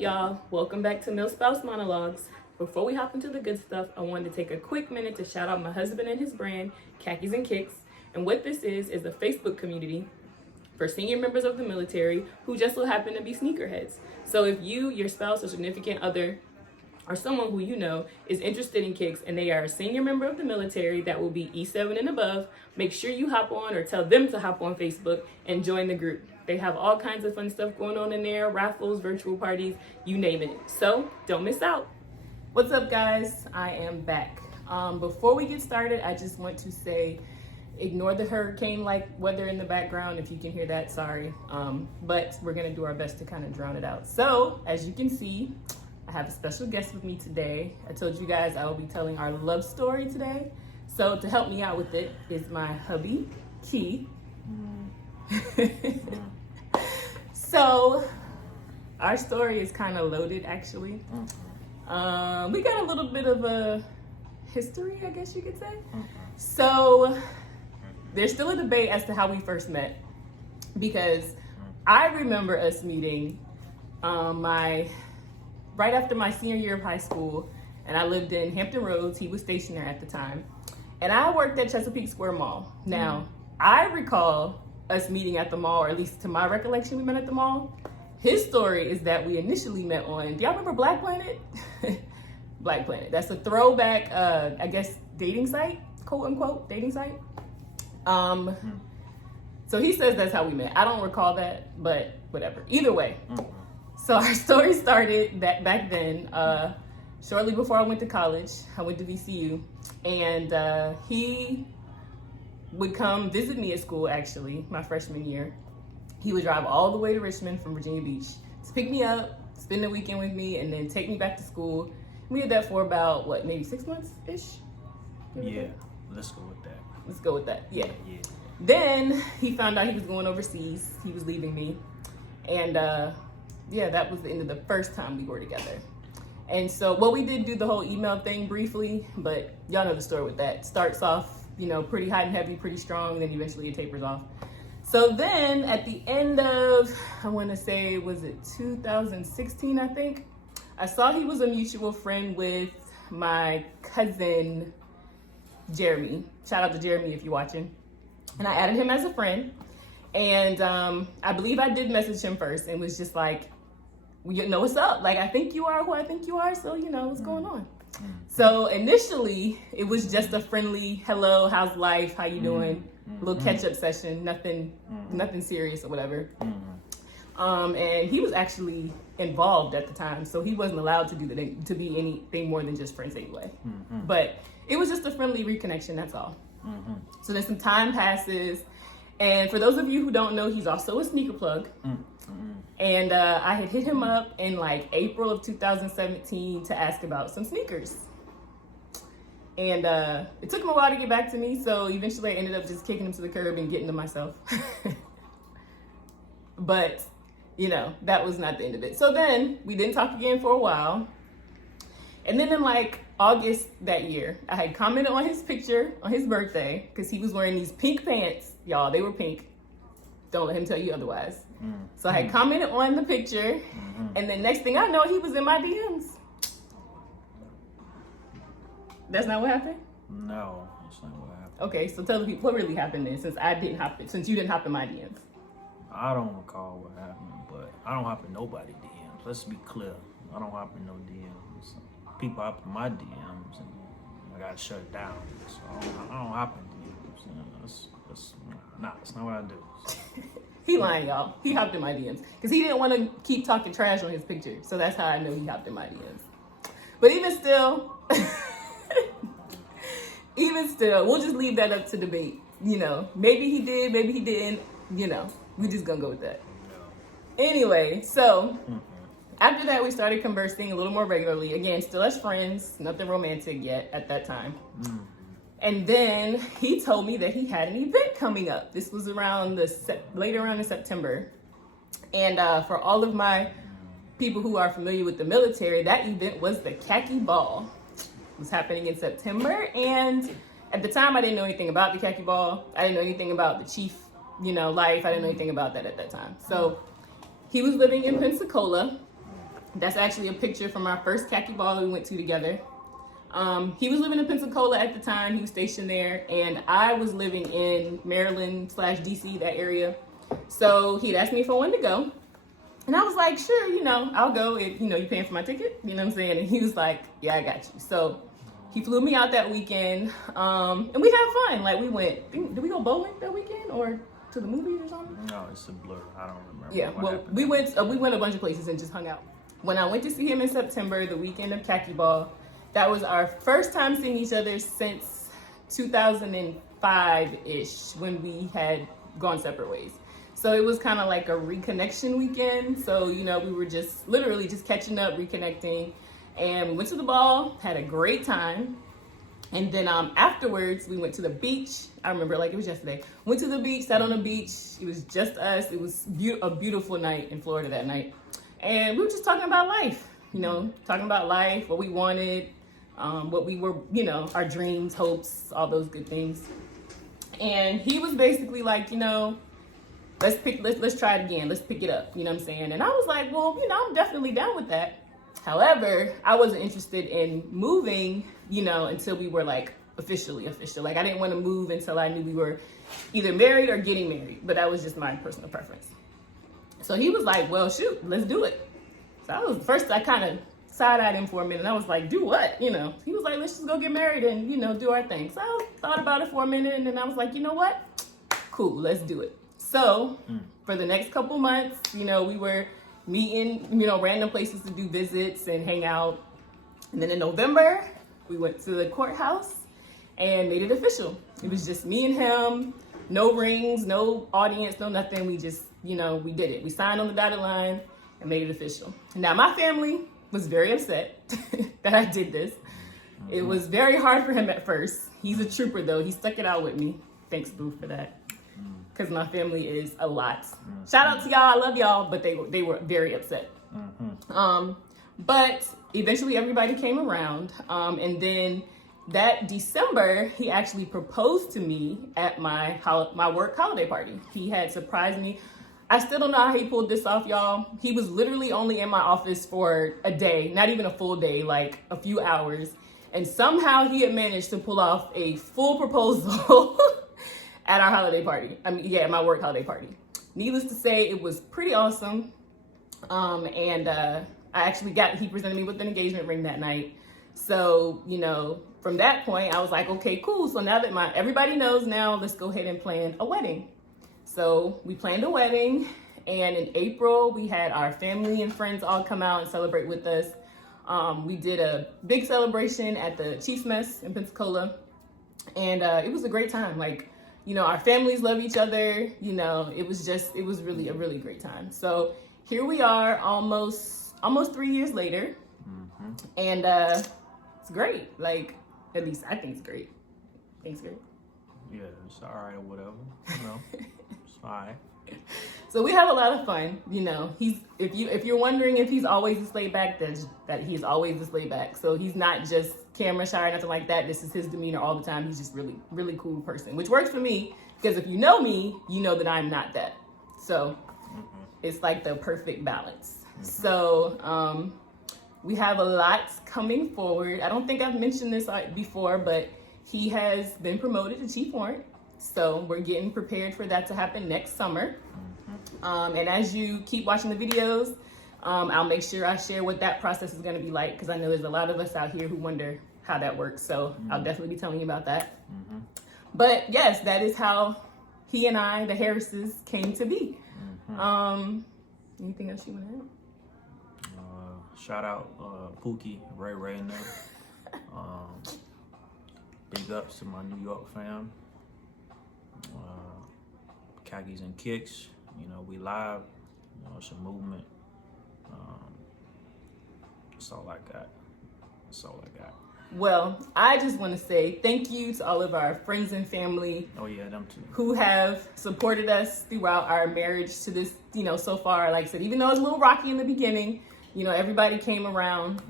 up, y'all? Welcome back to MilSpouse Monologues. Before we hop into the good stuff, I wanted to take a quick minute to shout out my husband and his brand, Khakis and Kicks. And what this is a Facebook community for senior members of the military who just so happen to be sneakerheads. So if you, your spouse, or significant other, or someone who you know is interested in kicks and they are a senior member of the military that will be E7 and above, make sure you hop on or tell them to hop on Facebook and join the group. They have all kinds of fun stuff going on in there, raffles, virtual parties, you name it. So don't miss out. What's up, guys? I am back. Before we get started, I just want to say, ignore the hurricane-like weather in the background. If you can hear that, sorry. But we're gonna do our best to kind of drown it out. So, as you can see, I have a special guest with me today. I told you guys I will be telling our love story today. So to help me out with it is my hubby, Keith. So our story is kind of loaded, actually. We got a little bit of a history, I guess you could say. So there's still a debate as to how we first met, because I remember us meeting right after my senior year of high school, and I lived in Hampton Roads. He was stationed there at the time, and I worked at Chesapeake Square Mall. Now, I recall us meeting at the mall, or at least to my recollection, we met at the mall. His story is that we initially met on, do y'all remember Black Planet? Black Planet. That's a throwback, I guess, dating site, quote unquote, dating site. So he says that's how we met. I don't recall that, but whatever. Either way. So our story started back then, shortly before I went to college. I went to VCU, and he would come visit me at school, actually, my freshman year. He would drive all the way to Richmond from Virginia Beach to pick me up, spend the weekend with me, and then take me back to school. We did that for about, maybe 6 months-ish? Yeah, let's go with that. Let's go with that, yeah. Yeah. Then he found out he was going overseas. He was leaving me. And yeah, that was the end of the first time we were together. And so, we did do the whole email thing briefly, but y'all know the story with that. Starts off, pretty hot and heavy, pretty strong, then eventually it tapers off. So then at the end of, I want to say, was it 2016, I think? I saw he was a mutual friend with my cousin, Jeremy. Shout out to Jeremy if you're watching. And I added him as a friend. And I believe I did message him first and was just like, what's up? Like, I think you are who I think you are. So, what's going on? So initially it was just a friendly, hello, how's life? How you doing? Little catch up session, nothing serious or whatever. And he was actually involved at the time. So he wasn't allowed to be anything more than just friends anyway. But it was just a friendly reconnection. That's all. So then some time passes. And for those of you who don't know, he's also a sneaker plug. And I had hit him up in April of 2017 to ask about some sneakers. And it took him a while to get back to me. So eventually I ended up just kicking him to the curb and getting to myself. But, that was not the end of it. So then we didn't talk again for a while. And then in August that year, I had commented on his picture on his birthday because he was wearing these pink pants. Y'all, they were pink. Don't let him tell you otherwise. So I had commented on the picture, and then next thing I know, he was in my DMs. That's not what happened? No, that's not what happened. Okay, so tell the people what really happened then, since you didn't hop in my DMs. I don't recall what happened, but I don't hop in nobody's DMs. Let's be clear. I don't hop in no DMs. People hop in my DMs, and I gotta shut it down. So I don't hop in DMs. That's not what I do. He lying, y'all. He hopped in my DMs because he didn't want to keep talking trash on his picture. So that's how I know he hopped in my DMs. But even still, we'll just leave that up to debate. Maybe he did, maybe he didn't. We just gonna go with that. Anyway, so after that, we started conversing a little more regularly. Again, still as friends, nothing romantic yet at that time. And then he told me that he had an event coming up. This was later around in September. And for all of my people who are familiar with the military, that event was the Khaki Ball. It was happening in September. And at the time, I didn't know anything about the Khaki Ball. I didn't know anything about the chief, life. I didn't know anything about that at that time. So he was living in Pensacola. That's actually a picture from our first khaki ball we went to together. He was living in Pensacola at the time. He was stationed there, and I was living in Maryland/DC, that area. So he'd asked me if I wanted to go. And I was like, sure, I'll go if, you paying for my ticket, you know what I'm saying? And he was like, yeah, I got you. So he flew me out that weekend, and we had fun. Like, we went, did we go bowling that weekend or to the movies or something? No, it's a blur. I don't remember. Yeah, well, we went a bunch of places and just hung out. When I went to see him in September, the weekend of khaki ball, that was our first time seeing each other since 2005-ish, when we had gone separate ways. So it was kind of like a reconnection weekend. So, we were just literally just catching up, reconnecting, and we went to the ball, had a great time. And then afterwards, we went to the beach. I remember like it was yesterday. Went to the beach, sat on the beach. It was just us. It was a beautiful night in Florida that night. And we were just talking about life, talking about life, what we wanted, what we were, our dreams, hopes, all those good things. And he was basically like, let's try it again. Let's pick it up. You know what I'm saying? And I was like, well, I'm definitely down with that. However, I wasn't interested in moving, until we were like official. Like, I didn't want to move until I knew we were either married or getting married. But that was just my personal preference. So he was like, well, shoot, let's do it. So I kind of side-eyed him for a minute. I was like, do what? He was like, let's just go get married and, do our thing. So I thought about it for a minute, and then I was like, you know what? Cool, let's do it. So for the next couple months, we were meeting, random places to do visits and hang out. And then in November, we went to the courthouse and made it official. It was just me and him, no rings, no audience, no nothing. We just, we did it. We signed on the dotted line and made it official. Now, my family was very upset that I did this. It was very hard for him at first. He's a trooper, though. He stuck it out with me. Thanks, Boo, for that. Because my family is a lot. Shout out to y'all. I love y'all, but they were very upset. But eventually everybody came around. And then that December, he actually proposed to me at my work holiday party. He had surprised me. I still don't know how he pulled this off, y'all. He was literally only in my office for a day, not even a full day, like a few hours. And somehow he had managed to pull off a full proposal at our holiday party. At my work holiday party. Needless to say, it was pretty awesome. He presented me with an engagement ring that night. So, from that point, I was like, okay, cool. So now that everybody knows now, let's go ahead and plan a wedding. So we planned a wedding, and in April, we had our family and friends all come out and celebrate with us. We did a big celebration at the Chiefs Mess in Pensacola, and it was a great time. Like, our families love each other. It was really a really great time. So here we are, almost 3 years later, and it's great. Like, at least I think it's great. Thanks, great. Yeah, it's all right or whatever. It's fine. So we have a lot of fun. If you're wondering if he's always this laid back, that he's always this laid back. So he's not just camera shy or nothing like that. This is his demeanor all the time. He's just really, really cool person, which works for me because if you know me, you know that I'm not that. So it's like the perfect balance. So we have a lot coming forward. I don't think I've mentioned this before, but he has been promoted to chief warrant. So we're getting prepared for that to happen next summer. And as you keep watching the videos, I'll make sure I share what that process is going to be like, because I know there's a lot of us out here who wonder how that works. So I'll definitely be telling you about that. But yes, that is how he and I, the Harrises, came to be. Anything else you want to add? Shout out Pookie, Ray and them. Big ups to my New York fam. Khakis and Kicks. We live. It's a movement. That's all I got. Well, I just want to say thank you to all of our friends and family. Oh yeah, them too. Who have supported us throughout our marriage to this, so far. Like I said, even though it's a little rocky in the beginning, everybody came around.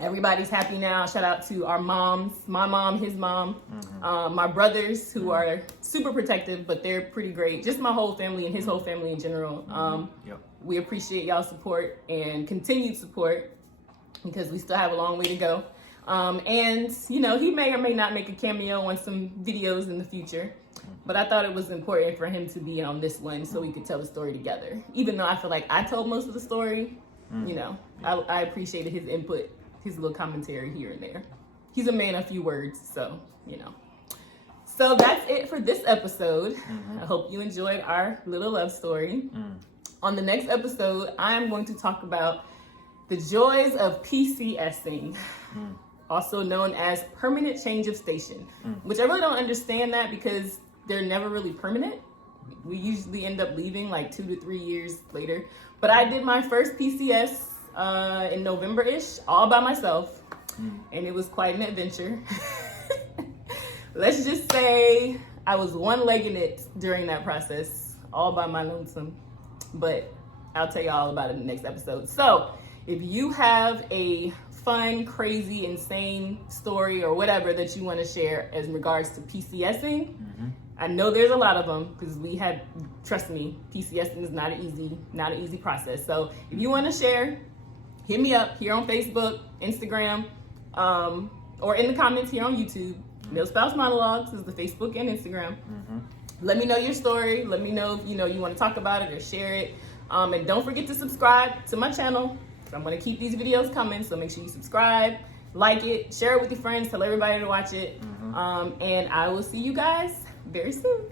Everybody's happy now. Shout out to our moms, my mom, his mom, my brothers who are super protective, but they're pretty great. Just my whole family and his whole family in general. We appreciate y'all's support and continued support because we still have a long way to go. And, you know, he may or may not make a cameo on some videos in the future, but I thought it was important for him to be on this one so we could tell the story together. Even though I feel like I told most of the story, you know, I appreciated his input, his little commentary here and there. He's a man of few words, so, you know. So that's it for this episode. I hope you enjoyed our little love story. On the next episode, I'm going to talk about the joys of PCSing, also known as permanent change of station, which I really don't understand that because they're never really permanent. We usually end up leaving like 2 to 3 years later. But I did my first PCS in November-ish, all by myself, and it was quite an adventure. Let's just say I was one-legging it during that process, all by my lonesome. But I'll tell you all about it in the next episode. So if you have a fun, crazy, insane story or whatever that you want to share as regards to PCSing, I know there's a lot of them because trust me, PCSing is not an easy process. So if you want to share, hit me up here on Facebook, Instagram, or in the comments here on YouTube. No Spouse Monologues is the Facebook and Instagram. Let me know your story. Let me know if you want to talk about it or share it. And don't forget to subscribe to my channel. I'm going to keep these videos coming, so make sure you subscribe, like it, share it with your friends, tell everybody to watch it. And I will see you guys very soon.